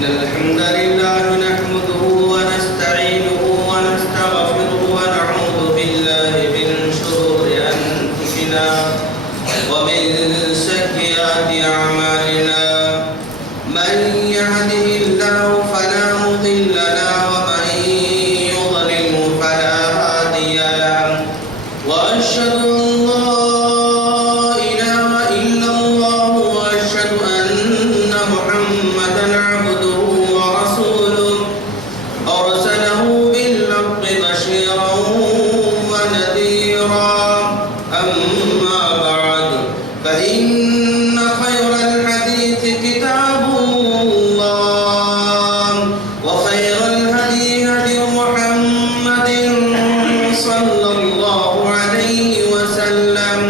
إن الحمد لله نحمده ونستعينه ونستغفره ونعوذ بالله من شرور أنفسنا ومن سيئات أعمالنا من يهده الله فلا مضل له ومن يضلل فلا هادي له وأشهد أن لا إله إلا الله وأشهد أن محمدا عبده ورسوله أرسله بالحق بشيرا ونذيرا أما بعد فإن خير الحديث كتاب الله وخير الهدي هدي محمد صلى الله عليه وسلم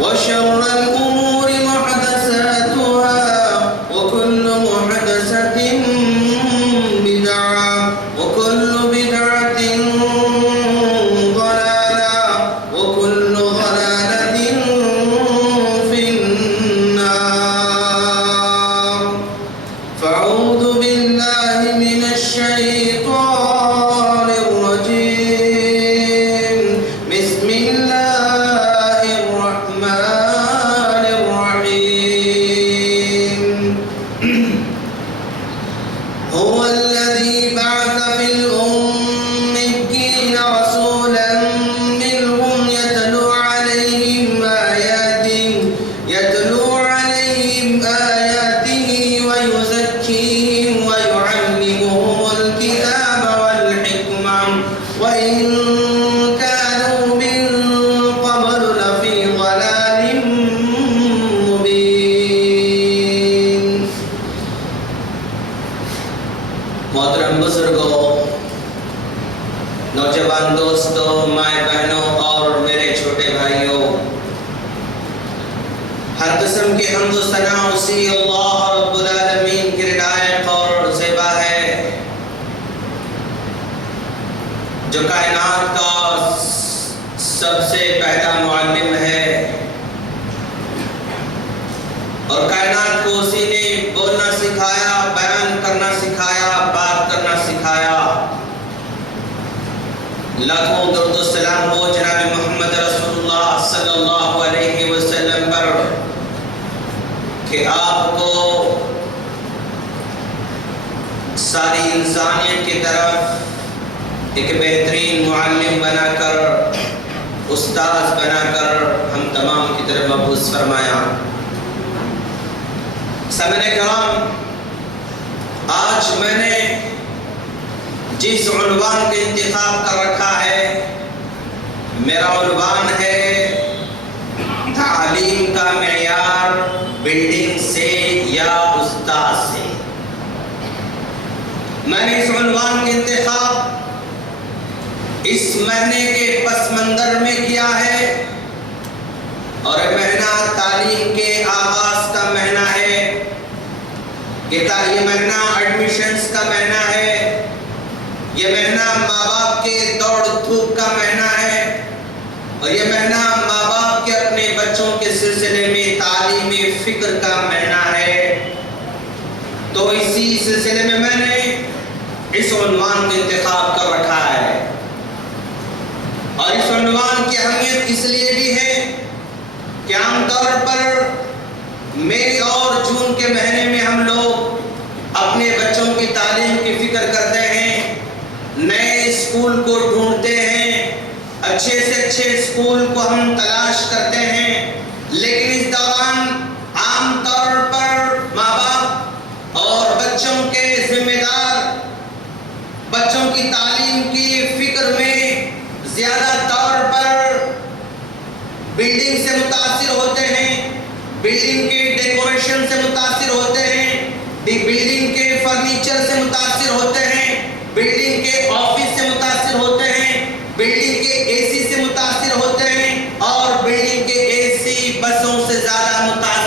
وشر الأمور محدثاتها وكل محدثة بدعة وكل بدعة ضلالة وكل ضلالة في النار فأعوذ بالله من الشيطان الرجيم بسم الله الرحمن الرحيم هو الذي بعث في الأميين رسولا منهم يتلو عليهم آياته ويزكيهم ويعلمهم الكتاب والحكمة وإن كانوا من قبل لفي ضلال مبين محترم بزرگوں، نوجوان دوستوں، مائیں بہنوں اور میرے چھوٹے بھائیوں، ہر قسم کی حمد و ثنا اسی اللہ رب العالمین کی لائق اور زیبا ہے جو کائنات کا سب سے پہلا معلم ہے اور کائنات کو اسی نے بولنا سکھایا، بیان کرنا سکھایا، بات کرنا سکھایا۔ لاکھوں درود و سلام ہو جناب محمد رسول اللہ صلی اللہ علیہ وسلم پر کہ آپ کو ساری انسانیت کی طرف ایک بہترین معلم بنا کر، استاذ بنا کر ہم تمام کی طرف مبعوث فرمایا۔ سامعین کرام، آج میں نے جس عنوان کا انتخاب کر رکھا ہے، میرا عنوان ہے تعلیم کا معیار بلڈنگ سے یا استاد سے۔ میں نے اس عنوان کا انتخاب اس مہینے کے پس منظر میں کیا ہے، اور یہ مہینہ تعلیم کے آغاز کا مہینہ ہے، یہ مہینہ ایڈمیشنز کا مہینہ ہے، یہ مہینہ ماں باپ کے دوڑ دھوپ کا مہینہ ہے، اور یہ مہینہ ماں باپ کے اپنے بچوں کے سلسلے میں تعلیم فکر کا مہینہ ہے۔ تو اسی سلسلے میں میں نے اس عنوان کا انتخاب کر رکھا ہے، اور اس عنوان کی اہمیت اس لیے بھی ہے کہ عام طور پر مئی اور جون کے مہینے میں ہم لوگ اپنے بچوں کی تعلیم کی فکر کرتے ہیں، نئے اسکول کو ڈھونڈتے ہیں، اچھے سے اچھے اسکول کو ہم تلاش کرتے ہیں، لیکن اس دوران عام طور پر ماں باپ اور بچوں کے ذمہ دار بچوں کی تعلیم کی فکر میں زیادہ طور پر بلڈنگ سے متاثر ہوتے ہیں، بلڈنگ کے ڈیکوریشن سے متاثر ہوتے ہیں، بلڈنگ کے فرنیچر سے متاثر ہوتے ہیں، بلڈنگ کے آفس سے متاثر ہوتے ہیں، بلڈنگ کے اے سی سے متاثر ہوتے ہیں، اور بلڈنگ کے اے سی بسوں سے زیادہ متاثر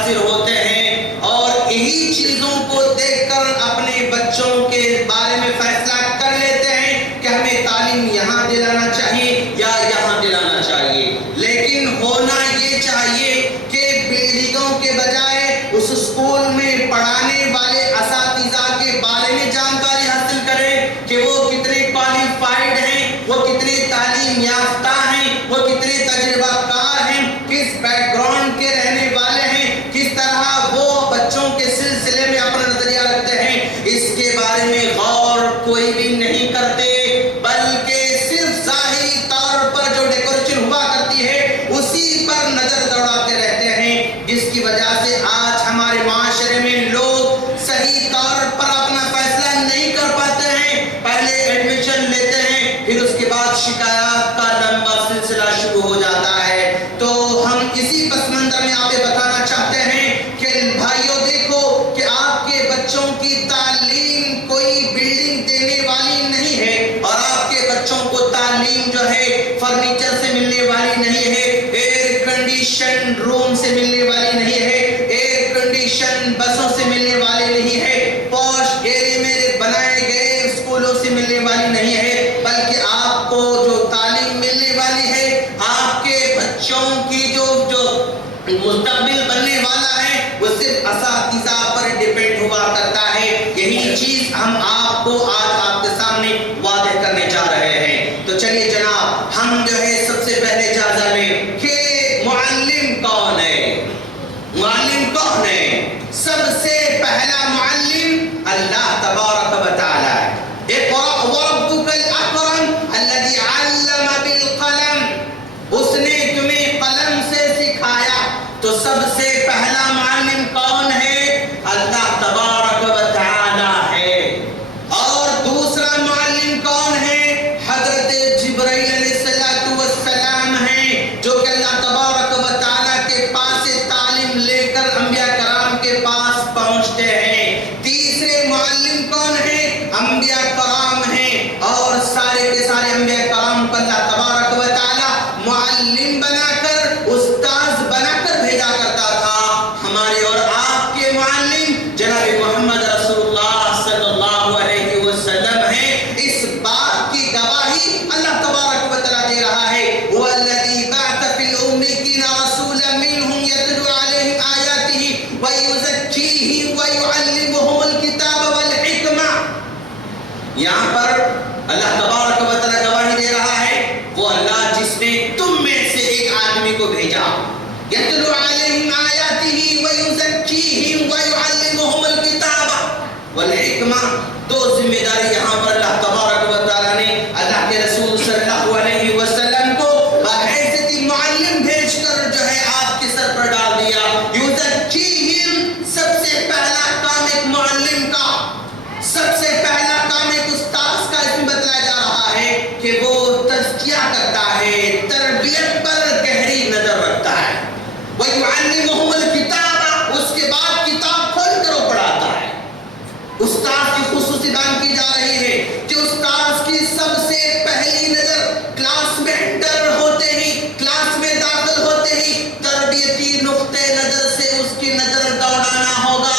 یہاں پر اللہ تبارک و تعالی گواہی دے رہا ہے وہ اللہ جس نے تم میں سے ایک آدمی کو بھیجا یتلو علیہم آیاتہ ویزکیہم ویعلمہم الکتاب والحکمہ. دو ذمہ داری یہاں پر اللہ تبارک و تعالی نے اللہ کے رسول صلی اللہ علیہ وسلم کو بحیثیت معلم بھیج کر جو ہے آپ کے سر پر ڈال دیا. یزکیہم سب سے پہلا کام ایک معلم کا، سب سے پہلا کام ایک استاذ کا اس میں بتلایا جا رہا ہے کہ وہ تزکیہ کرتا ہے، تربیت پر گہری نظر رکھتا ہے. وَيُعَلِّمُهُمُ الْكِتَابَ اس کے بعد کتاب کھول کر وہ پڑھاتا ہے. استاذ کی خصوصی بیان کی جا رہی ہے کہ استاذ کی سب سے پہلی نظر کلاس میں انٹر ہوتے ہی، کلاس میں داخل ہوتے ہی تربیتی نقطہ نظر سے اس کی نظر دوڑانا ہوگا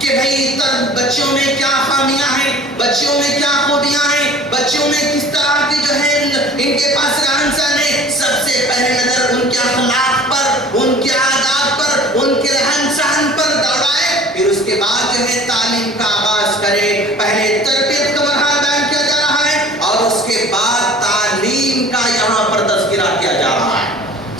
کہ بھئی بچوں میں کیا خامیاں ہیں، بچوں میں کیا خوبیاں ہیں، بچوں میں کس طرح کی جو ہے ان کے پاس رہن سہن ہے. سب سے پہلے نظر ان کے اخلاق پر، ان کے عادات پر، ان کے رہن سہن پر دوڑائے، پھر اس کے بعد جو ہے تعلیم کا آغاز کرے. پہلے تربیت کا مرحلہ بیان کیا جا رہا ہے اور اس کے بعد تعلیم کا یہاں پر تذکرہ کیا جا رہا ہے.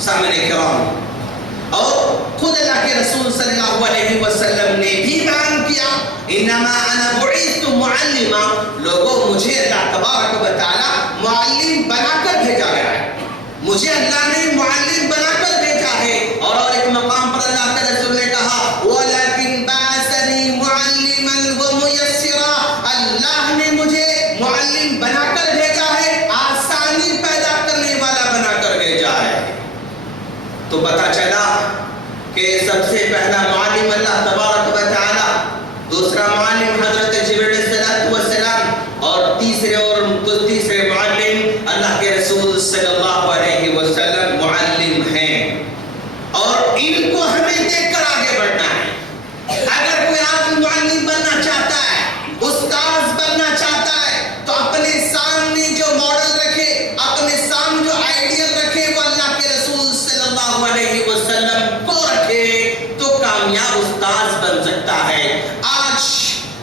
سامنے کرام اور خود اللہ کے رسول صلی اللہ علیہ وسلم نے بھی بیان کیا انما انا بعثت معلما، لوگوں مجھے اللہ تبارک و تعالی معلم بنا کر بھیجا گیا ہے، مجھے اللہ نے معلم بنا کر بھیجا ہے. اور ایک مقام پر اللہ کے رسول نے کہا ولکن بعثنی معلما ومیسرا، اللہ نے مجھے معلم بنا کر بھیجا ہے، آسانی پیدا کرنے والا بنا کر بھیجا ہے. تو پتہ چلا کہ سب سے پہلا معلم اللہ تبارک و تعالی، دوسرا معلم حضرت جبریل علیہ السلام اور تیسرے معلم اللہ کے رسول صلی اللہ علیہ وسلم معلم ہیں. اور ان کو ہمیں دیکھ کر آگے بڑھنا ہے. اگر کوئی آدمی معلم بننا چاہتا ہے، استاذ بننا چاہتا ہے، تو اپنے سامنے جو ماڈل رکھے، اپنے سامنے جو آئیڈیل رکھے وہ اللہ کے رسول صلی اللہ علیہ وسلم کو رکھے تو کامیاب استاذ بن سکتا ہے. آج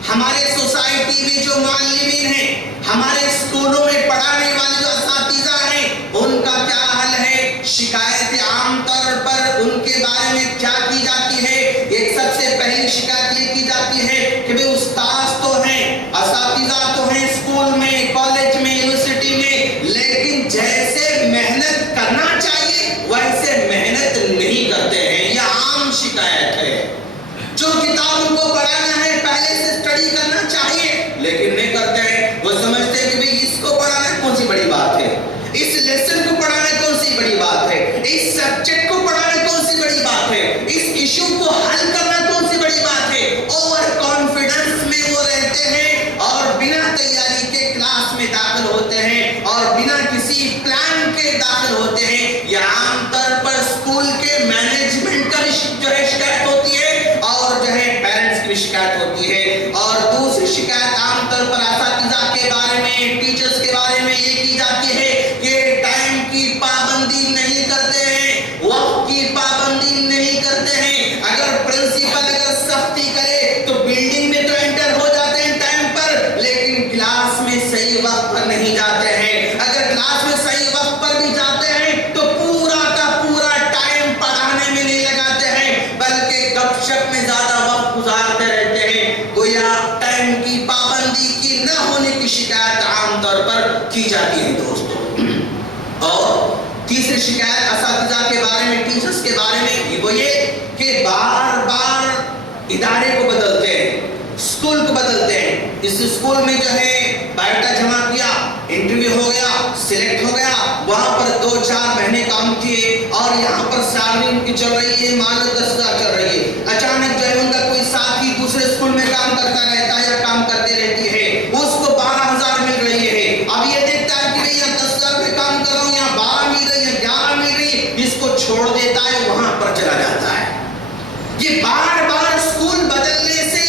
ہمارے سوسائٹی میں جو معلمین ہیں، ہمارے اسکولوں میں پڑھانے والے جو اساتذہ ہیں، ان کا کیا حل ہے؟ شکایت عام طور پر ان کے بارے میں کیا کی جاتی ہے؟ ایک سب سے پہلی شکایت یہ کی جاتی ہے کہ بھئی استاذ تو ہیں، اساتذہ تو ہیں اسکول میں، کالج میں، یونیورسٹی میں، لیکن جیسے محنت کرنا چاہیے ویسے محنت نہیں کرتے ہیں. یہ عام شکایت ہے. جو کتاب ان کو پڑھانا ہے پہلے سے اسٹڈی کرنا چاہیے لیکن نہیں کرتے ہیں. وہ سمجھتے ہیں کہ بھئی اس کو پڑھانا کون سی بڑی بات ہے، اس لیسن کو پڑھانا کون سی بڑی بات ہے، اس سبجیکٹ کو پڑھانا کون سی بڑی بات ہے، اس ایشو کو حل کرنا کون سی بڑی بات ہے. اوور کانفیڈنس میں وہ رہتے ہیں اور بنا تیاری کے کلاس میں داخل ہوتے ہیں اور بنا کسی پلان کے داخل ہوتے ہیں. یہ عام طور پر اسکول کے مینجمنٹ کا بھی جو ہے شکایت ہوتی ہے اور جو ہے پیرنٹس کی بھی شکایت ہوتی ہے. اور دوسری شکایت عام طور پر اساتذہ کے بارے میں، ٹیچرز کے بارے میں یہ کی جاتی ہے کہ ٹائم کی پابندی نہیں کرتے ہیں، وقت کی پابندی نہیں کرتے ہیں. اگر پرنسپل سختی کرے تو بلڈنگ میں تو انٹر ہو جاتے ہیں ٹائم پر، لیکن کلاس میں صحیح وقت پر نہیں جاتے ہیں. اگر کلاس میں صحیح وقت پر بھی جاتے ہیں تو پورا کا پورا ٹائم پڑھانے میں نہیں لگاتے ہیں بلکہ گپ شپ میں زیادہ وقت گزارتے رہتے ہیں. گویا ٹائم کی پابندی کی نہ ہونے کی شکایت عام طور پر کی جاتی ہے دوستوں. اور تیسری شکایت اساتذہ کے بارے میں، ٹیچرز کے بارے میں وہ یہ کہ بار بار ادارے کو بدلتے ہیں، اسکول کو بدلتے ہیں. اس اسکول میں جو ہے بایوڈاٹا جمع کیا، انٹرویو ہو گیا، سلیکٹ ہو گیا، وہاں پر 2-4 مہینے کام کیے اور یہاں پر سیلری ان کی چل رہی ہے، مان لو 10,000 چل رہی ہے. اچانک جو ہے ان کا کوئی ساتھی دوسرے اسکول میں کام کرتا رہتا ہے یا کام کرتے رہتی ہے، اس کو 12,000 مل رہی ہے. اب یہ دیکھتا ہے کہ بھئی یہاں 10,000 پہ کام کر رہا ہوں، یہاں 12 مل رہی ہے، 11 مل رہی ہے، اس کو چھوڑ دیتا ہے، وہاں پر چلا جاتا ہے. یہ بار بار اسکول بدلنے سے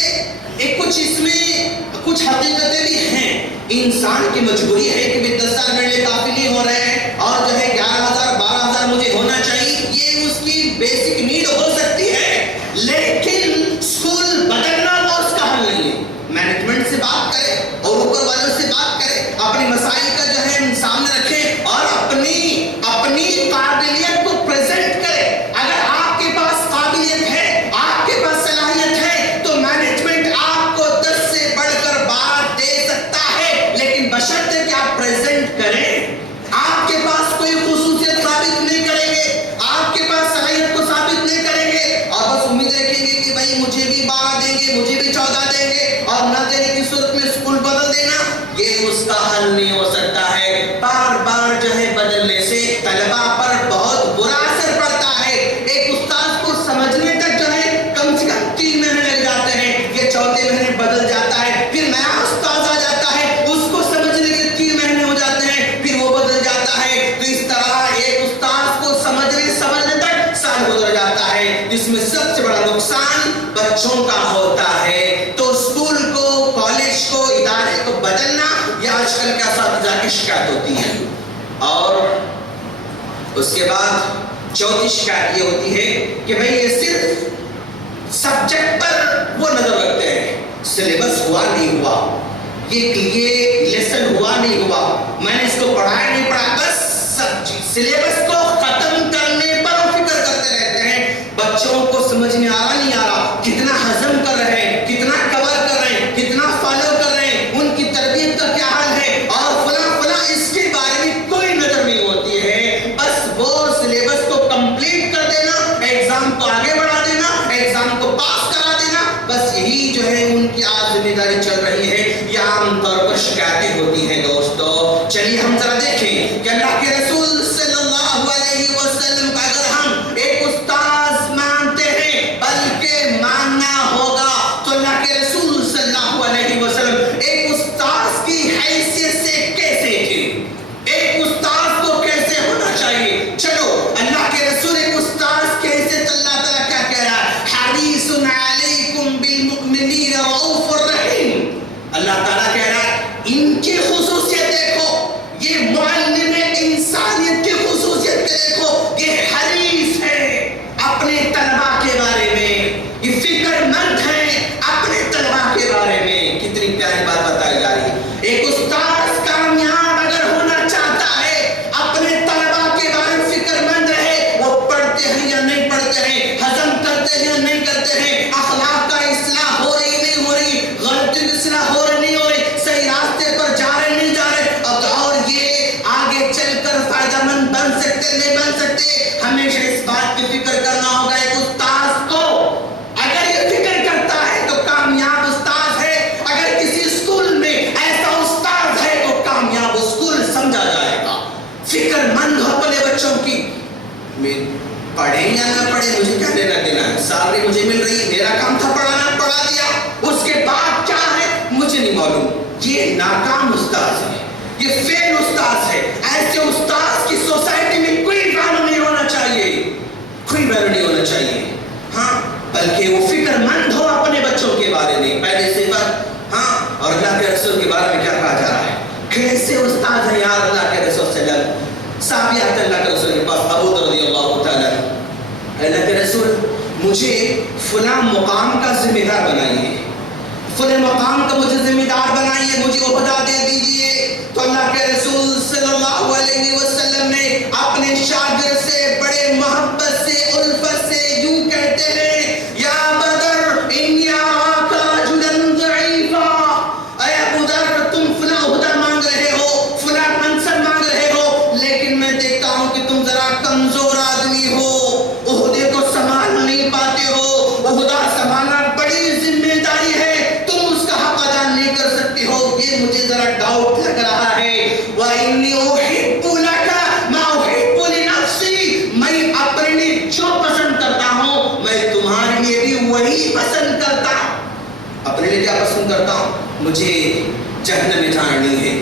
کچھ اس میں کچھ حقیقتیں بھی ہیں. انسان کی مجبوری ہے کہ 10 سال میرے لیے کافی نہیں ہو رہے ہیں اور جو ہے 11,000 12,000 مجھے ہونا چاہیے، یہ اس کی بیسک نیڈ ہو سکتی ہے. لیکن اسکول بدلنا وہ اس کا حل نہیں ہے. مینجمنٹ سے بات کرے اور اوپر والوں سے بات کرے صورت میں اسکول بدل دینا یہ اس کا حل نہیں ہو سکتا ہے. بار بار جو ہے بدلنے سے طلباء پر بہت برا اثر پڑتا ہے. ایک استاذ کو سمجھنے تک جو ہے کم سے کم 3 مہینے لگ جاتے ہیں. یہ چوتھے مہینے بدل جاتا ہے, پھر نیا استاذ آ جاتا ہے, اس کو سمجھنے کے 3 مہینے ہو جاتے ہیں, پھر وہ بدل جاتا ہے. تو اس طرح ایک استاذ کو سمجھنے تک سال گزر جاتا ہے, جس میں سب سے بڑا نقصان بچوں کا ہوتا ہے. تو اسکول کو, کالج کو, ادارے کو بدلنا یہ آج کل کا اساتذہ کی شکایت ہوتی ہے. اور اس کے بعد چوتھی شکایت یہ ہوتی ہے کہ بھئی یہ صرف سبجیکٹ پر وہ نظر رکھتے ہیں, سلیبس ہوا نہیں ہوا, یہ لیسن ہوا نہیں ہوا, میں نے اس کو پڑھایا نہیں پڑھا, بس سلیبس کو ختم کرنے پر فکر کرتے رہتے ہیں. بچوں کو سمجھ میں آ رہا نہیں آ رہا, کتنا ہضم کر رہے ہیں, کتنا کور کر رہے ہیں, کتنا فالو کر رہے ہیں, ان کی تربیت کا کیا حال ہے, اور فلاں اس کے بارے میں کوئی نظر نہیں ہوتی ہے. بس وہ سلیبس کو کمپلیٹ کر دینا, ایگزام کو آگے بڑھا دینا, ایگزام کو پاس کرا دینا, بس یہی جو ہے ان کی آج ذمہ داری چل رہی ہے. یہ عام طور پر شکایتیں ہوتی ہیں. دوستو چلیے ہم ذرا دیکھیں کہ اللہ کے رسول صلی اللہ علیہ وسلم کا اگر ہم ایک استاذ مانتے ہیں, بلکہ ماننا ہوگا, تو اللہ کے رسول صلی اللہ علیہ وسلم ایک استاذ کی حیثیت سے کیسے تھے, ایک استاذ کو کیسے ہونا چاہیے. چلو اللہ کے رسول ایک استاذ کی حیثیت اللہ تعالیٰ کیا کہہ رہا ہے, حریص علیکم بالمؤمنین رؤوف الرحیم. اللہ تعالیٰ کہہ رہا ہے ان کی خصوصیت دیکھو, یہ معلم انسانیت کی خصوصیت کے دیکھو, یہ حریص ہے اپنے طلباء کے بارے میں, یہ فکر مند ہے اپنے طلباء کے بارے میں. کتنی پیاری بات بتائی جا رہی ہے. ایک استاذ کامیاب اگر ہونا چاہتا ہے, اپنے طلباء کے بارے میں فکر مند رہے, وہ پڑھتے ہیں یا نہیں پڑھتے ہیں, ہضم کرتے ہیں یا نہیں کرتے ہیں, اخلاق کا اصلاح ہو رہی نہیں ہو رہی, غلطی کی اصلاح ہو رہی نہیں ہو رہی, صحیح راستے پر جا رہے نہیں جا رہے, اور یہ آگے چل کر فائدہ مند بن سکتے نہیں بن سکتے. ہمیشہ اس بات کی فکر کرنا ہوگا. ایک استاذ کو اگر یہ فکر کرتا ہے تو کامیاب استاذ ہے. اگر کسی اسکول میں ایسا استاذ ہے تو کامیاب اسکول سمجھا جائے گا. فکر مند ہو اپنے بچوں کی, پڑھیں یا نہ پڑھیں مجھے کیا لینا دینا ہے, سالری مجھے مل رہی ہے, میرا کام تھا پڑھانا, پڑھا دیا, اس کے بعد کیا ہے مجھے نہیں معلوم. یہ ناکام استاذ ہے, یہ فیل استاذ ہے. ایسے استاذ کی سوسائٹی میں کوئی ویلیو نہیں ہونا چاہیے, کوئی ویلیو نہیں ہونا چاہیے. ہاں, بلکہ وہ فکر مند ہو اپنے بچوں کے بارے میں, پہلے صفت. ہاں, اور اللہ کے رسول کے بارے میں کیا کہا جا رہا ہے, کیسے استاذ ہے یار اللہ کے رسول صلی اللہ علیہ وسلم. صحابی آتے اللہ کے رسول کے پاس, ابو رضی اللہ تعالیٰ, اللہ کے رسول مجھے فلاں مقام کا ذمہ دار بنائیے, فلاں مقام کا مجھے ذمہ دار بنائیے, مجھے عہدہ دے دیجئے. تو اللہ کے رسول صلی اللہ علیہ وسلم نے اپنے شاگرد سے بڑے محبت سے, الفت سے یوں کہتے ہیں, یا بدر انی اراک رجلا ضعیفا, اے ابو در تم فلاں عہدہ مانگ رہے ہو, فلاں منصب مانگ رہے ہو, لیکن میں دیکھتا ہوں کہ تم ذرا کمزور آدمی ہو, عہدے کو سنبھال نہیں پاتے ہو, عہدہ سنبھالنا بڑی ذمہ داری ہے, تم اس کا حق ادا نہیں کر سکتے ہو, یہ مجھے ذرا ڈاؤٹ لگ رہا ہے. وَإِنِّي أُحِبُّ لَكَ مَا أُحِبُّ لِنَفْسِي, میں اپنے لیے جو پسند کرتا ہوں میں تمہارے لیے بھی وہی پسند کرتا ہوں. اپنے لیے کیا پسند کرتا ہوں, مجھے جہنم میں جانا نہیں ہے,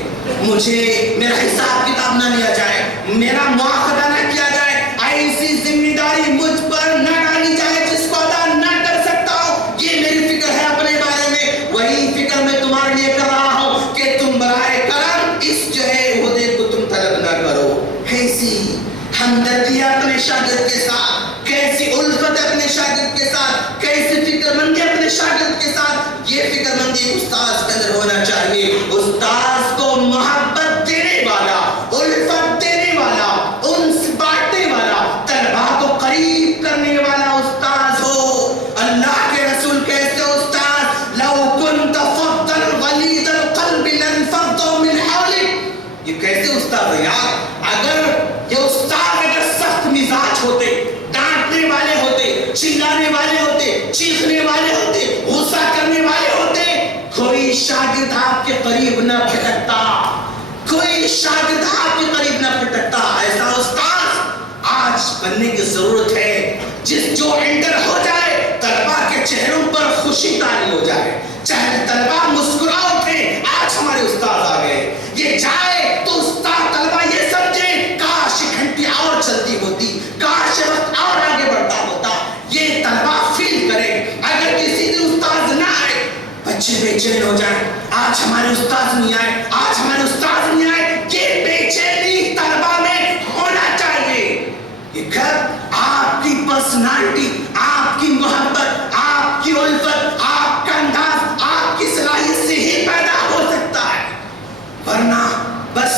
مجھے میرا حساب کتاب نہ لیا جائے, میرا مواخذہ نہ کیا جائے, ایسی ذمہ داری مجھ پر نہ ڈالی جائے جس کو ادا نہ کر سکتا ہوں. یہ میری فکر ہے اپنے بارے میں, وہی فکر میں تمہارے لیے کر رہا ہوں کہ تم برائے کرم اس جو ہے عہدے کو تم طلب نہ کرو. کیسی ہمدردی اپنے شاگرد کے ساتھ, کیسی الفت اپنے شاگرد کے ساتھ, کیسی فکر مندی اپنے شاگرد کے ساتھ. یہ فکر مندی استاذ کے اندر ہونا چاہیے. استاذ کو محبت دینے والا, الفت دینے والا, ان قریب نہ پھٹکتا, کوئی شاگرد آپ کے قریب نہ پھٹکتا. ایسا استاد آج بننے کی ضرورت ہے جو انٹر ہو جائے طلبا کے چہروں پر خوشی طاری ہو جائے, چاہے طلبا مسکرا اٹھے, آج ہمارے استاد آ گئے. یہ جائے تو استاد طلبا یہ سمجھے کاش گھنٹی اور چلتی ہوتی, کاش وقت اور آگے بڑھتا ہوتا. یہ طلبا فیل کرے. اگر کسی دن استاد نہ آئے بچے بے چین ہو جائیں, آج ہمارے استاد نہیں آئے, آج ہمارے استاد نہیں آئے. یہ بے چینی طلبا میں ہونا چاہیے. یہ گھر آپ کی پرسنالٹی, آپ کی محبت, آپ کی الفت, آپ کا انداز, آپ کی صلاحیت سے ہی پیدا ہو سکتا ہے. ورنہ بس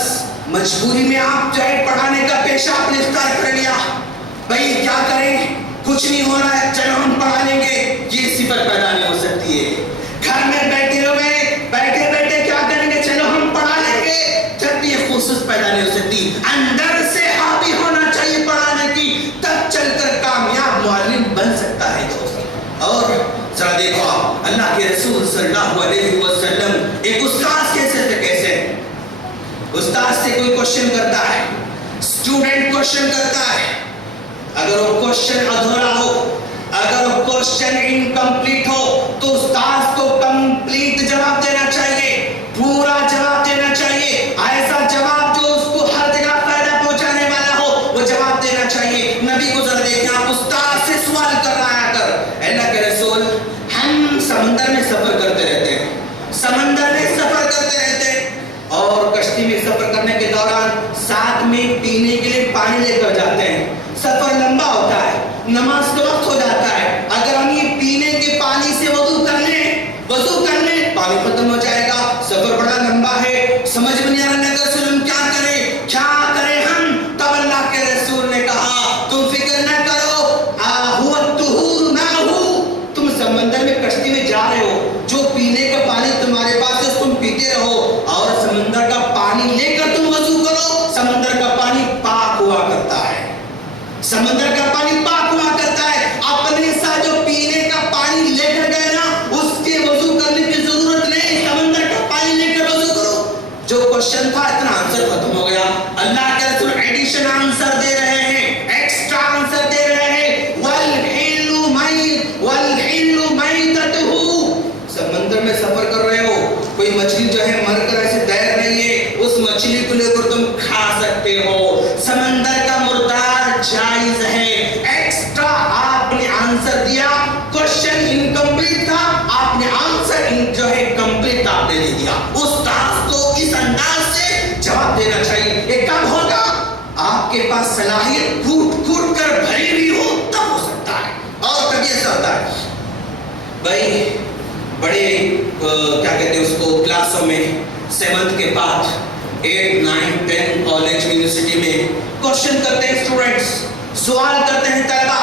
مجبوری میں آپ جو ہے پڑھانے کا پیشہ آپ نے اختیار کر لیا. بھائی کیا کریں, کچھ نہیں ہو رہا ہے, چلو ہم پڑھا لیں گے. یہ صفت پیدا نہیں ہو سکتی ہے. گھر میں بیٹھے ہوئے بیٹھے بیٹھے کیا کریں گے, چلو ہم پڑھا لیں گے, جب یہ خصوص پیدا نہیں ہو سکتی. اندر سے حاوی ہونا چاہیے پڑھانے کی, تب چل کر کامیاب معلم بن سکتا ہے دوست. اور ذرا دیکھو آپ, اللہ کے رسول صلی اللہ علیہ وسلم ایک استاد کیسے تھے, کیسے استاد سے کوئی کوشچن کرتا ہے, اسٹوڈنٹ کوشچن کرتا ہے, اگر وہ کوشچن ادھورا ہو, اگر وہ کوشچن انکمپلیٹ ہو تو استاد کو کمپلیٹ جواب دینا چاہیے, پورا جواب دینا چاہیے. ایسا جواب جو اس کو ہر جگہ فائدہ پہنچانے والا ہو وہ جواب دینا چاہیے. نبی کو ذرا دیکھیں, آپ استاد سے سوال کر رہا ہے کر, اللہ کے رسول ہم سمندر میں سفر کرتے رہتے ہیں, سمندر میں سفر کرتے رہتے ہیں, اور کشتی میں سفر کرنے کے دوران ساتھ میں پینے کے لیے پانی لے کر جاتے ہیں. سفر لمبا ہوتا ہے, نماز کا وقت ہو جاتا ہے, اگر ہم یہ پینے کے پانی سے وضو کر لیں پانی ختم ہو جائے گا. سفر بڑا لمبا ہے, سمجھ میں نہیں آ رہا اللہ کے رسول ہم کیا کریں ہم. تب اللہ کے رسول نے کہا تم فکر نہ کرو, تم سمندر میں کشتی میں جا رہے ہو, جو پینے کا پانی تمہارے پاس ہے تم پیتے رہو, اور سمندر کا پانی لے کر تم وضو کرو. سمندر کا پانی پاک ہوا کرتا ہے, سمندر کا پانی پاک ہوا کرتا ہے. اپنے ساتھ جو پینے کا پانی لے کر گئے نا, اس کے وضو کرنے کی ضرورت نہیں, سمندر کا پانی لے کر وضو کرو. جو کوشچن تھا اتنا آنسر ختم ہو گیا. اللہ کے رسول ایڈیشن آنسر دے رہے ہیں, ایکسٹرا آنسر دے رہے ہیں. سمندر میں سفر کر رہے ہو, کوئی مچھلی جو ہے مر کر ایسے تیر رہی ہے, اس مچھلی کو لے کر تم کھا سکتے ہو. سمندر کا مردار جائز ہے. ایکسٹرا آپ نے آنسر دیا, کوشچن انکمپلیٹ تھا, آپ نے آنسر جو ہے کمپلیٹ آپ نے دے دیا. استاد کو اس انداز سے جواب دینا چاہیے. یہ کب ہوگا, آپ کے پاس صلاحیت کھوٹ کر بھری ہوئی ہو تب ہو سکتا ہے. اور کبھی ایسا ہوتا ہے بھائی, بڑے کیا کہتے ہیں اس کو, کلاسوں میں 7th کے بعد 8, 9, 10 کالج یونیورسٹی میں کوشچن کرتے ہیں اسٹوڈنٹس, سوال کرتے ہیں طلبا.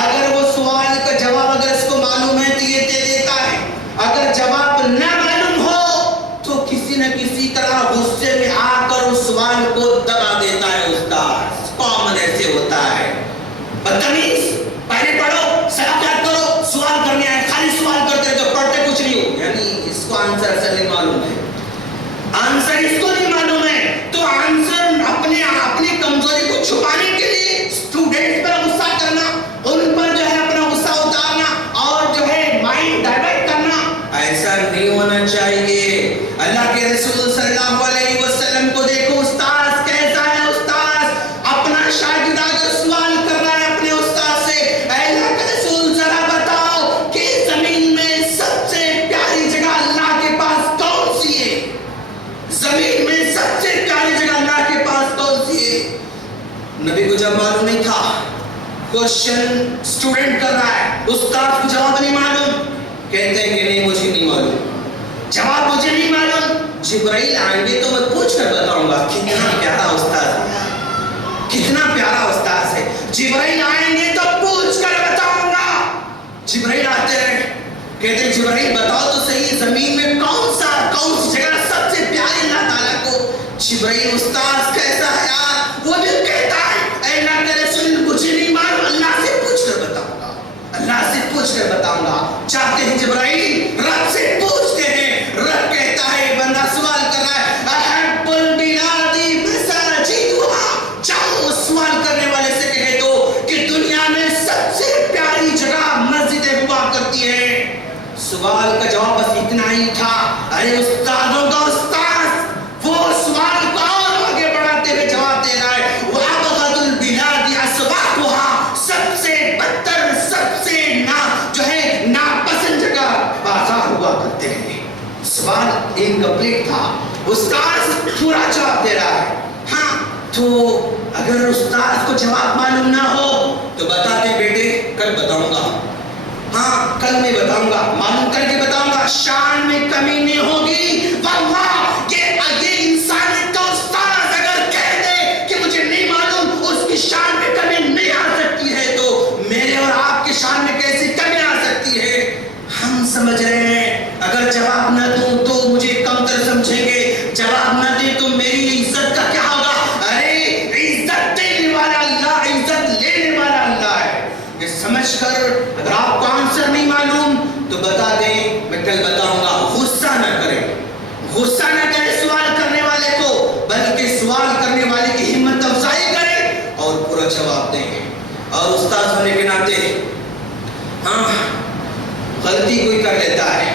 اگر وہ سوال کا جواب اگر اس کو معلوم ہے تو یہ دے دیتا ہے, اگر جواب نہ معلوم ہو تو کسی نہ کسی طرح غصے میں آ کر اس سوال کو دبا دیتا ہے استاد. کامن ایسے ہوتا ہے, بدتمیز. پہلے پڑھو, سوال کرو, سوال کرنے آئے خالی سوال کرتے جو پڑھتے کچھ نہیں ہو. یعنی اس کو آنسر اصل نہیں معلوم ہے, آنسر اس کو نہیں معلوم ہے, تو آنسر اپنی کمزوری کو چھپانے کے لیے اسٹوڈنٹ پر غصہ کرنا, ان پر جو ہے اپنا غصہ اتارنا, اور جو ہے مائنڈ ڈائیورٹ کرنا, ایسا نہیں ہونا چاہیے. اللہ کے رسول صلی اللہ علیہ وسلم کو دیکھو, استاد کیسا ہے. استاد اپنا شاگرد اگر سوال کر رہا ہے اپنے استاد سے, اللہ کے رسول ذرا بتاؤ کہ زمین میں سب سے پیاری جگہ اللہ کے پاس کون سی ہے, زمین میں سب سے پیاری جگہ اللہ کے پاس کون سی ہے. نبی کو جب معلوم نہیں تھا, کوشچن اسٹوڈنٹ کر رہا ہے, استاد کو جواب نہیں معلوم, کہتے ہیں کہ نہیں مجھے نہیں معلوم, جواب مجھے نہیں معلوم. جبرائیل آئیں گے تو میں پوچھ کر بتاؤں گا. کتنا پیارا استاد ہے, کتنا پیارا استاد ہے. جبرائیل آئیں گے تو پوچھ کر بتاؤں گا. جبرائیل آتے رہے, کہتے ہیں جبرائیل بتاؤ تو صحیح, زمین میں کون سی جگہ سب سے پیاری اللہ تعالیٰ کو. جبرائیل استاد کیسا ہے یار, وہ بھی کہتا ہے اے اللہ کے رسول مجھے نہیں معلوم, اللہ سے پوچھ کر بتاؤں گا, اللہ سے پوچھ کر بتاؤں گا. چاہتے ہیں جبرائیل, رب سے پوچھتے ہیں. رب کہتا ہے بندہ سوال کا جواب بس اتنا ہی تھا. ارے استادوں کا استاد وہ سوال کو اور آگے بڑھاتے ہوئے جواب دے رہا ہے. وَأَبْغَضُ الْبِلَادِ أَسْوَاقُهَا، سب سے بدتر، سب سے ناپسند جگہ بازار ہوا کرتے ہیں. سوال انکمپلیٹ تھا، استاد پورا جواب دے رہا ہے. ہاں تو اگر استاد کو جواب معلوم نہ ہو تو بتا دے بیٹے کل بتاؤں گا. ہاں کل میں بتاؤں گا، معلوم کر کے بتاؤں گا. شان میں کمی نہیں ہوگی. واللہ کہ یہ انسان کا استاد اگر کہہ دے کہ مجھے نہیں معلوم، اس کی شان میں کمی نہیں آ سکتی ہے، تو میرے اور آپ کی شان میں کیسی کمی آ سکتی ہے؟ ہم سمجھ رہے ہیں اگر جواب نہ دوں تو مجھے کم تر سمجھیں گے، جواب نہ دیں تو میری عزت کا کیا ہوگا؟ ارے عزت دینے والا اللہ، عزت لینے والا اللہ ہے. یہ سمجھ کر اگر آپ کو آنسر نہیں معلوم تو بتا دیں میں کل بتاؤں گا. غصہ نہ کریں، غصہ نہ کریں سوال کرنے والے کو، بلکہ سوال کرنے والے کی ہمت افزائی کریں اور پورا جواب دیں. اور استاد ہونے کے ناطے ہاں غلطی کوئی کر لیتا ہے،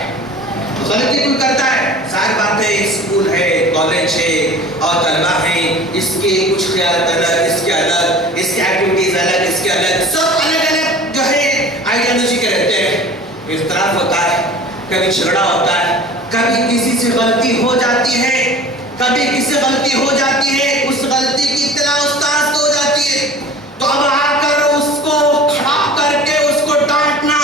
غلطی کوئی کرتا ہے، ساری بات ہے. اسکول ہے، کالج ہے اور طلبہ ہیں، اس کے کچھ خیالات الگ، اس کے الگ، اس کی ایکٹیویٹیز الگ، اس کے الگ، سب الگ الگ جو ہے آئیڈیالوجی کے رہتے ہیں. اختلاف ہوتا ہے، کبھی جھگڑا ہوتا ہے، کبھی کسی سے غلطی ہو جاتی ہے، کبھی کسی سے غلطی ہو جاتی ہے، اس غلطی کی اطلاع استاد کو ہو جاتی ہے، تو اب آ کر اس کو کھڑا کر کے اس کو ڈانٹنا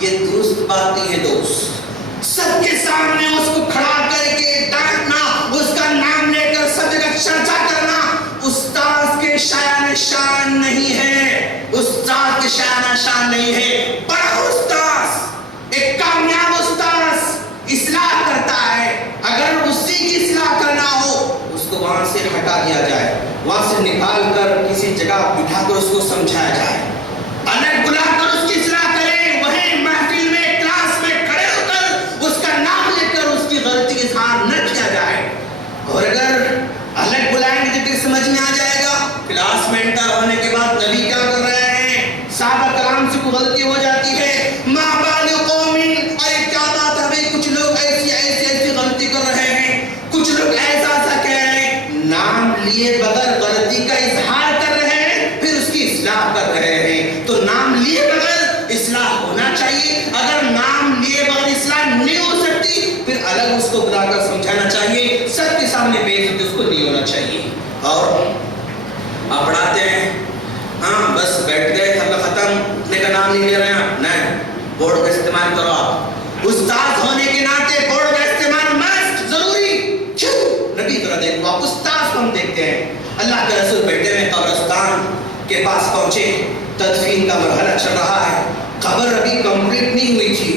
یہ درست بات نہیں ہے. دوست سب کے سامنے اس کو کھڑا کر کے ڈانٹنا، اس کا نام لے کر سب جگہ چرچا کرنا استاد کے شایان شان نہیں ہے، استاد کے شایان شان نہیں ہے. بڑا استاد، ایک کامیاب استاد اصلاح کرتا ہے. اگر اسی کی اصلاح کرنا ہو اس کو وہاں سے ہٹا دیا جائے، وہاں سے نکال کر کسی جگہ بٹھا کر اس کو سمجھایا جائے، الگ بلا کر اس کی اصلاح کرے، وہیں محفل میں کلاس میں کھڑے ہو کر اس کا نام لے کر اس کی غلطی اظہار نہ کیا جائے. اور اگر الگ بلائیں گے تو سمجھ میں آ جائے گا کلاس میں انٹر ہونے کے بعد نبی کیا کر رہے ہیں. صحابہ کرام سے کوئی غلطی ہو جاتی ہے، ماں بال قومی، ارے کیا بات ہے بھائی، کچھ لوگ ایسی غلطی کر رہے ہیں، کچھ لوگ ایسا کہہ رہے ہیں، نام لیے بغیر غلطی کا اظہار کر رہے ہیں، پھر اس کی اصلاح کر رہے ہیں. تو نام لیے بغیر اصلاح ہونا چاہیے. اگر نام لیے بغیر اصلاح نہیں ہو سکتی پھر الگ اس کو بلا کر سمجھانا چاہیے، سب کے سامنے بے عزتی اس کو نہیں ہونا چاہیے. اور آپ پڑھاتے ہیں، ہاں بس بیٹھ گئے ختم، اپنے کا نام نہیں لے رہے ہیں، نہیں، بورڈ کا استعمال کرو. آپ استاد ہونے کے ناطے بورڈ کا استعمال مست ضروری. کیوں؟ نبی ذرا دیکھو، آپ استاد کو ہم دیکھتے ہیں. اللہ کے رسول بیٹھے ہوئے قبرستان کے پاس پہنچے، تدفین کا مرحلہ چل رہا ہے، قبر ابھی کمپلیٹ نہیں ہوئی تھی،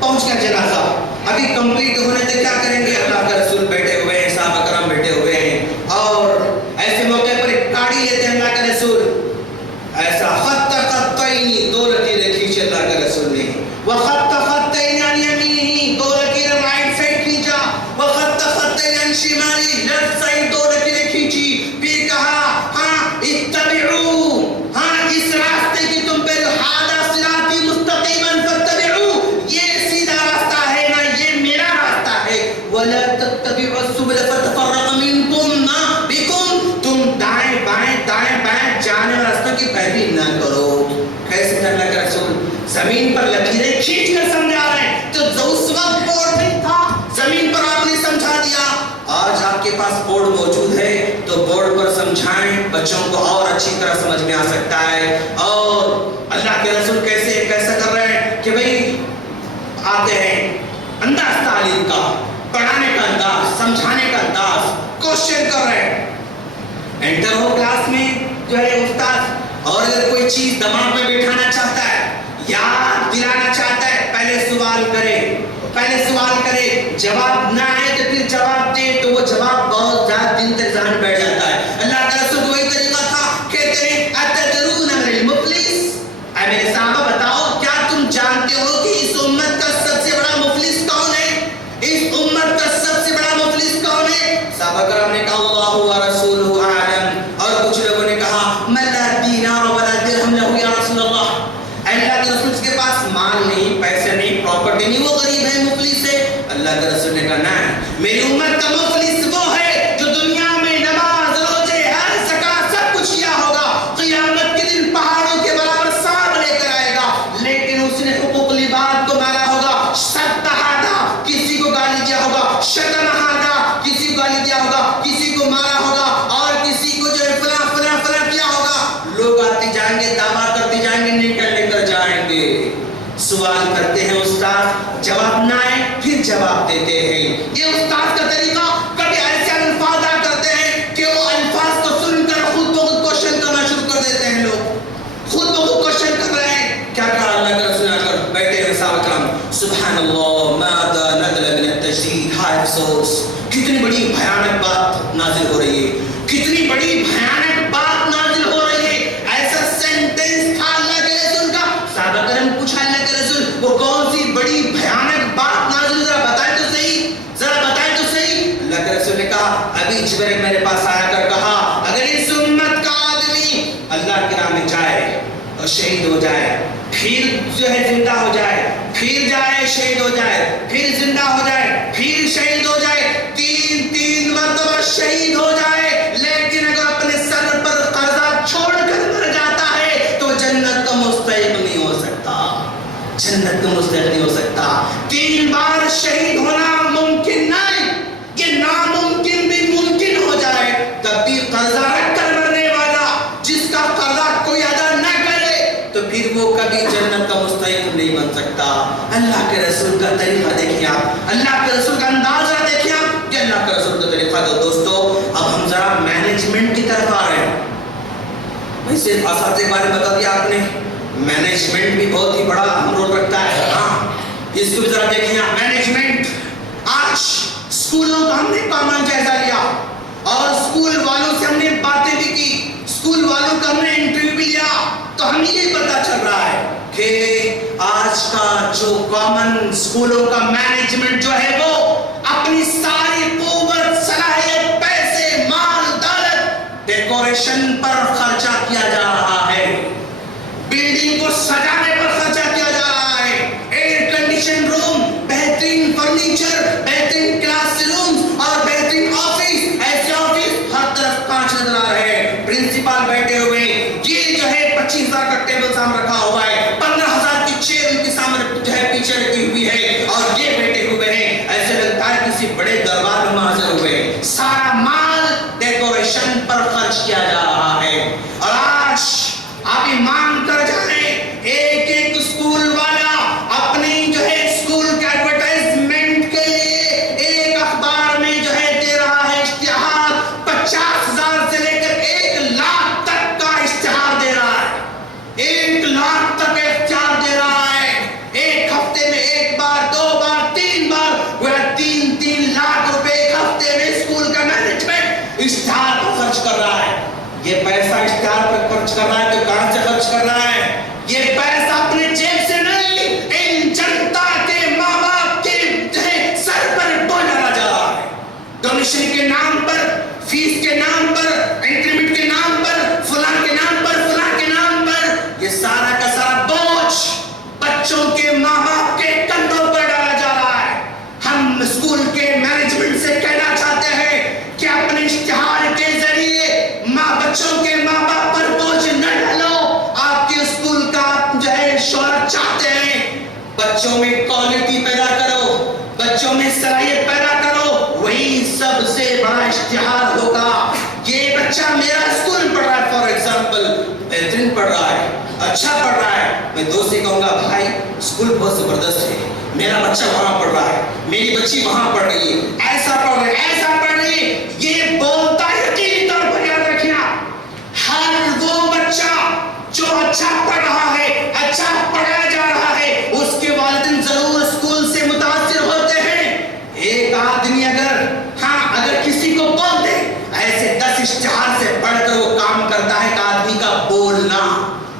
پہنچ گیا جنازہ، ابھی کمپلیٹ ہونے سے کیا کریں گے؟ اللہ کے رسول بیٹھے ہوئے ہیں، صحابہ کرام بیٹھے ہوئے ہیں، اور ایسے موقع پر ایک گاڑی لیتے ہیں اللہ کے رسول، ایسا خط خطین، دو لکیریں کھینچے اللہ کے رسول نے، وخط خطین عن یمینہ، دو لکیریں رائٹ سائڈ کھینچا، وخط خطین عن شمالہ، لیفٹ سائڈ دو لکیریں کھینچی، پھر کہا ہاں اتبعوا، ہاں اس راستے کی تم پہ ھذا صراطی مستقیما فاتبعوا، یہ سیدھا راستہ ہے نا، یہ میرا راستہ ہے، ولا تتبعوا السبل فتفرق منکم بکم، تم دائیں بائیں جانے والے راستوں کی پیروی نہ کرو. کیسے اللہ کا رسول زمین پر لکیریں کھینچ کر سمجھا رہے ہیں. تو اس وقت بورڈ نہیں تھا، زمین پر آپ نے سمجھا دیا. آج آپ کے پاس بورڈ موجود ہے تو بورڈ پر سمجھائیں، بچوں کو اور اچھی طرح سمجھ میں آ سکتا ہے. اور اللہ کے رسول کیسا کر رہے ہیں کہ بھئی آتے ہیں، انداز تعلیم کا، پڑھانے کا انداز، سمجھانے کا انداز، کوشچن کر رہے ہیں. انٹر ہو کلاس میں جو ہے استاد، اور اگر کوئی چیز دماغ میں بٹھانا چاہتا ہے، یاد دلانا چاہتا ہے، پہلے سوال کرے، جواب نہ آئے تو پھر جواب دے، تو وہ جواب بہت زیادہ دن تک ذہن میں بیٹھ جاتا ہے. اللہ کا رسول وہی طریقہ تھا، کہتے ہیں اتدرون من المفلس، اے میرے صحابہ بتاؤ کیا تم جانتے ہو کہ اس امت کا سب سے بڑا مفلس کون ہے؟ اس امت کا سب سے بڑا مفلس کون ہے؟ صحابہ کرام نے کہا اللہ ورسولہ اعلم، اور کچھ لوگوں نے کہا من لا دینار ولا درہم لہ یا رسول اللہ، اللہ کے رسول کے پاس مال نہیں، پیسے نہیں، پراپرٹی نہیں، وہ غریب ہے، مفلس اللہ کے رسول نے کہا نہیں، میری امت کا مفلس وہ ہے جو دنیا میں نماز روزے حج زکات سب کچھ کیا ہوگا، قیامت کے دن پہاڑوں کے برابر ثواب لے کر آئے گا، لیکن اس نے حقوق العباد کو مارا ہوگا، سب تہادا کسی کو گالی دیا ہوگا، شتم ہادا کسی کو گالی دیا ہوگا، کسی کو مارا ہوگا، اور کسی کو جو ہے فلاں فلاں فلاں کیا ہوگا۔ لوگ آتے جائیں گے، دعویٰ کرتے جائیں گے، نکل لے کر جائیں گے، سوال کرتے ہیں استاد، جواب نہ آئے پھر جواب دیتے ہیں۔ یہ استاد کا طریقہ، کبھی ایسے الفاظ کرتے ہیں کہ وہ الفاظ کو سن کر خود بخود کوشچن کرنا شروع کر دیتے ہیں، لوگ خود بخود کوشچن کر رہے ہیں۔ کیا کہا اللہ کے رسول نے آ کر بیٹھے ہیں صحابہ کرام، سبحان اللہ ماذا نزل من التشدید، ہائے افسوس کتنی بڑی بھیانک بات نازل ہو رہی ہے، کتنی بڑی بھیانک بات نازل ہو رہی ہے۔ ایسا سینٹنس تھا اللہ کے رسول کا۔ صحابہ کرام پوچھا اللہ کے رسول وہ کون سی بڑی بھیانک بات نازل، ذرا بتائیں تو صحیح، ذرا بتائیں تو صحیح۔ اللہ کے رسول نے کہا ابھی جبریل میرے پاس آیا کر کہا اگر اس امت کا آدمی اللہ کے راہ میں جائے اور شہید ہو جائے، پھر جو ہے زندہ ہو جائے، پھر جائے شہید ہو جائے، پھر زندہ ہو جائے، پھر شہید ہو جائے، تین مرتبہ شہید ہو جائے، لیکن اگر اپنے سر پر قرضہ چھوڑ کر مر جاتا ہے تو جنت کا مستحق نہیں ہو سکتا، جنت کا مستحق نہیں ہو سکتا۔ 3 بار شہید ہونا ممکن نہیں، یہ ناممکن بھی ممکن ہو جائے، تب بھی قرضہ رکھ کر مرنے والا جس کا قرضہ کوئی ادا نہ کرے تو پھر وہ کبھی جنت کا مستحق نہیں بن سکتا۔ اللہ کے رسول کا طریقہ دیکھیں آپ، اللہ کے رسول کا اندازہ دیکھیں آپ، یہ اللہ کے رسول کا طریقہ۔ تو دوستو اب ہم ذرا مینجمنٹ کی طرف آ رہے ہیں۔ میں صرف اساتذہ کے بارے میں بتا دیا آپ نے، مینجمنٹ بھی بہت ہی بڑا اہم رول رکھتا ہے۔ ہاں اس کو بھی ذرا دیکھیں آپ، مینجمنٹ۔ آج اسکولوں کا ہم نے کامن جائزہ لیا اور اسکول والوں سے ہم نے باتیں بھی کی، اسکول والوں کا ہم نے انٹرویو بھی لیا، تو ہمیں یہ پتا چل رہا ہے کہ آج کا جو کامن اسکولوں کا مینجمنٹ جو ہے وہ اپنی ساری قوت، صلاحیت، پیسے، مال، دولت ڈیکوریشن پر خرچہ کیا جا رہا ہے، بلڈنگ کو سجانے پر خرچہ کیا جا رہا ہے، ایئر کنڈیشن روم، بہترین فرنیچر، بہترین کلاس روم اور بہترین آفس، ایسے آفس ہر طرف کانچ نظر آ رہے ہیں، پرنسپل بیٹھے ہوئے، یہ جو ہے 25,000 کا ٹیبل سامنے رکھا ہوا ہے، 15,000 کی چیئر ان کے سامنے جو ہے پیچھے رکھی ہوئی ہے، اور یہ بیٹھے ہوئے ہیں، ایسے لگتا ہے کسی بڑے دربار میں حاضر ہوئے ہیں، سارا مال ڈیکوریشن پر خرچ کیا جا رہا ہے۔ اور آج آپ ایمان کر جائیں، ایک ایک اسکول والا اپنی جو ہے اسکول کے ایڈورٹائزمنٹ کے لیے ایک اخبار میں جو ہے دے رہا ہے اشتہار، 50,000 سے لے کر 1,00,000 تک کا اشتہار دے رہا ہے، 1,00,000 تک اشتہار دے رہا ہے، ایک ہفتے میں 1 بار 2 بار 3 بار، وہ 3 لاکھ روپے ایک ہفتے میں اسکول کا مینجمنٹ اشتہار پر خرچ کر رہا ہے۔ یہ پیسہ اشتہار پر خرچ کر رہا ہے تو کہاں سے خرچ کر رہا ہے؟ یہ پیسہ اپنے جیب سے نہیں، ان جنتا کے ماں باپ کے سر پر بوجھ ڈالا جا رہا ہے، ڈونیشن کے نام پر، فیس کے نام پر، انکریمنٹ کے نام پر، فلاں کے نام پر، فلاں کے نام پر، یہ سارا کا سارا بوجھ بچوں کے ماں باپ کے کندھوں پر ڈالا جا رہا ہے۔ ہم اسکول کے مینجمنٹ سے کہنا چاہتے ہیں کہ اپنے اشتہار کے ذریعے بچوں کے ماں باپ پر بوجھ نہ ڈالو۔ آپ کے اسکول کا جو ہے شہرت چاہتے ہیں، بچوں میں کوالٹی پیدا کرو، بچوں میں صلاحیت پیدا کرو، وہی سب سے بڑا اشتہار ہوگا۔ یہ بچہ میرا اسکول پڑھ رہا ہے، فار ایگزامپل بہترین پڑھ رہا ہے، اچھا پڑھ رہا ہے، میں دوست سے کہوں گا بھائی اسکول بہت زبردست ہے، میرا بچہ وہاں پڑھ رہا ہے، میری بچی وہاں پڑھ رہی ہے، ایسا پڑھ رہی ہے، ایسا پڑھ رہی ہے، یہ بولتا یقینی طور پر یاد رکھنا، ہر وہ بچہ جو اچھا پڑھ رہا ہے، اچھا پڑھایا جا رہا ہے، اس کے والدین ضرور اسکول سے متاثر ہوتے ہیں۔ ایک آدمی اگر کسی کو بول دے ایسے 10 اشتہار سے پڑھ کر وہ کام کرتا ہے، ایک آدمی کا بولنا،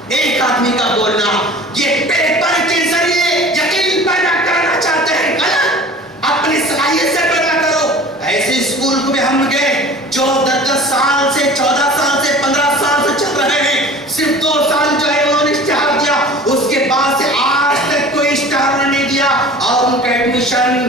ایک آدمی کا بولنا، یہ پیپر کے ذریعے یقین پیدا کرنا چاہتے ہیں، غلط، اپنی صلاحیت سے پیدا کرو۔ ایسے اسکول کو بھی ہم گئے جو 10 سال سے 14 سال سے 15 سال سے چل رہے ہیں، صرف 2 سال جو ہے انہوں نے اشتہار دیا، اس کے بعد سے آج تک کوئی اشتہار نہیں دیا، اور ان کا ایڈمیشن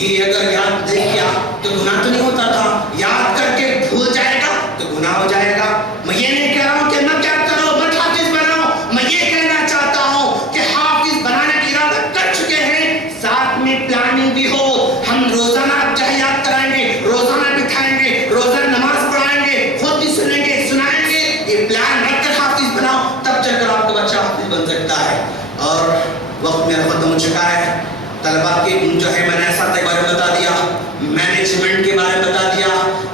یہ اگر یاد نہیں کیا تو گناہ تو نہیں ہوتا تھا، یاد کر کے بھول جائے گا تو گناہ ہو جائے گا۔ میں یہ نہیں کہہ رہا ہوں کہ مت یاد کرو، مت حافظ بناؤ، میں یہ کہنا چاہتا ہوں کہ حافظ بنانے کی ارادہ کر چکے ہیں، ساتھ میں پلاننگ بھی ہو۔ ہم روزانہ یاد کرائیں گے، روزانہ بٹھائیں گے، روزانہ نماز پڑھائیں گے، خود بھی سنیں گے، سنائیں گے۔ یہ پلان رکھ کر حافظ بناؤ، تب چل کر آپ کا بچہ حافظ بن سکتا ہے۔ اور وقت میرا ختم ہو چکا ہے۔ طلباء کی جو ہے میں نے اساتذہ کے بارے میں بتا دیا، مینجمنٹ کے بارے میں بتا دیا۔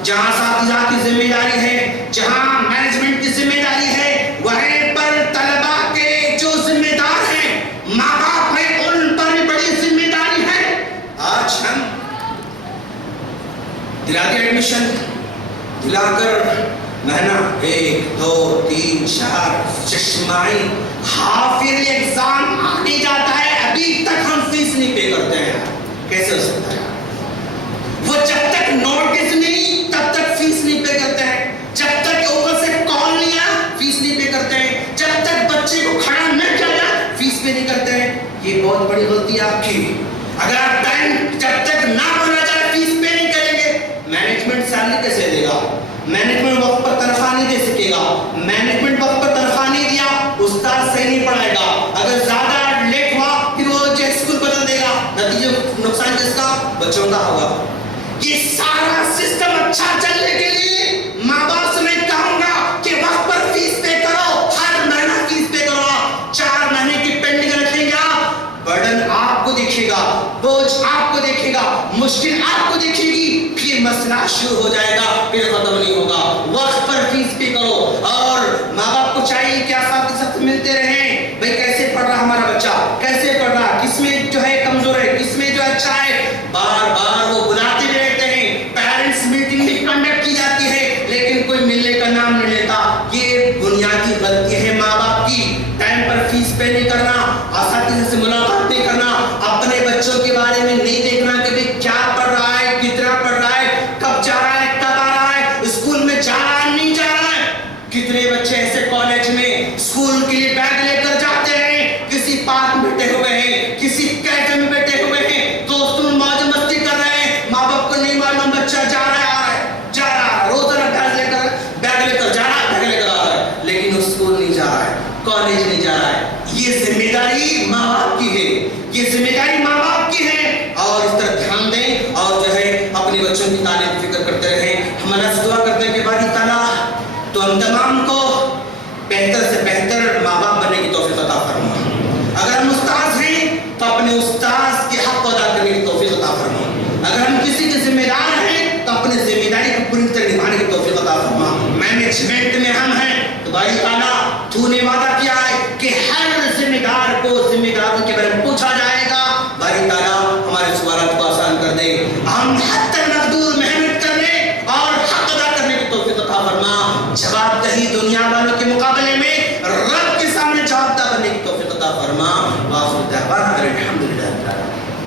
جہاں اساتذہ کی ذمہ داری ہے، جہاں مینجمنٹ کی ذمہ داری ہے، وہیں پر طلباء کے جو ذمہ دار ہیں، ماں باپ ہیں، ان پر بھی بڑی ذمہ داری ہے۔ آج ہم دلا دیا ایڈمیشن، دلا کر مہینہ 1 2 3 4 چشمائی ہاف ایئرلی ایگزام آنے جاتا ہے، ابھی تک ہم فیس نہیں پے کرتے ہیں۔ کیسے ہو سکتا ہے؟ وہ جب تک نوٹس نہیں تب تک فیس نہیں پے کرتے ہیں، جب تک اوپر سے کال نہیں آیا فیس نہیں پے کرتے ہیں، جب تک بچے کو کھڑا نہ کیا جائے فیس پے نہیں کرتے ہیں۔ یہ بہت بڑی غلطی ہے آپ کی۔ اگر آپ ٹائم جب تک نہ بنا جائے فیس پے نہیں کریں گے، مینجمنٹ سیلری کیسے دے گا؟ مینجمنٹ وقت پر تنخواہ نہیں دے سکے گا، مینجمنٹ وقت پر تنخواہ نہیں دیا، استاد صحیح نہیں پڑھائے گا، اگر زیادہ لیٹ ہوا پھر وہ جو اسکول بدل دے گا، نتیجہ نقصان کس کا؟ بچوں کا ہوگا۔ یہ سارا سسٹم اچھا چلنے کے لیے ماں باپ سے میں کہوں گا کہ وقت پر فیس پے کرو، ہر مہینہ فیس پے کرو۔ 4 مہینے کی پینڈنگ رکھیں گے آپ، برڈن آپ کو دیکھے گا، بوجھ آپ کو دیکھے گا، مشکل آپ کو دیکھے گی، پھر مسئلہ شروع ہو جائے گا، پھر ختم نہیں ہوگا۔ وقت پر فیس پے کرو، اور ماں باپ کو چاہیے کہ آپ کے ساتھ ملتے رہیں، بھئی کیسے پڑھ رہا ہمارا بچہ، کیسے پڑھ رہا، کس میں جو ہے کمزور ہے، کس میں جو اچھا ہے، بار بار وہ بلاتے رہتے ہیں۔ پیرنٹس میٹنگ بھی کنڈکٹ کی جاتی ہے لیکن کوئی ملنے کا نام نہیں لیتا۔ یہ بنیادی غلطی ہے ماں باپ کی۔ ٹائم پر فیس پے نہیں کرنا، اساتذہ سے ملاقات نہیں کرنا، اپنے بچوں کے بارے میں نہیں دیکھنا کہ بھی کیا پڑھ رہا ہے، کتنا پڑھ رہا ہے، کب جا رہا ہے، کب آ رہا ہے، اسکول میں جا رہا ہے نہیں جا رہا ہے۔ کتنے بچے ایسے کالج میں اسکول کے لیے بیگ لے کر جاتے ہیں، کسی پارک میں بیٹھے ہوئے ہیں، کسی کیفے میں بیٹھے ہوئے ہیں، دوستوں میں موج مستی کر رہے ہیں، ماں باپ کو نہیں معلوم بچہ جا رہا ہے، آ رہا ہے، جا رہا ہے، روزانہ بیگ لے کر جا رہا ہے، بیگ لے کر آ رہا ہے، لیکن اسکول نہیں جا رہا ہے، کالج نہیں جا رہا ہے۔ یہ ذمہ داری ماں باپ کی ہے، یہ ذمہ داری ماں باپ کی ہے، اور اس طرح دھیان دیں اور جو ہے اپنے بچوں کی تعلیم فکر کرتے رہیں۔ ہم اللہ سے دعا کرتے ہیں کہ باری تعالیٰ تو ہم تمام کو بہتر سے بہتر ماں باپ بننے کی توفیق عطا فرما۔ اگر ہم استاذ ہیں تو اپنے استاذ کے حق کو ادا کرنے کی توفیق عطا فرما۔ اگر ہم کسی کے ذمہ دار ہیں تو اپنے ذمہ داری کو پوری طرح نبھانے کی توفیق عطا فرما۔ مینجمنٹ میں ہم ہیں تو باری تعالیٰ تو نے وعدہ کیا ہے کہ ہر ذمہ دار کو ذمہ داروں کے بارے میں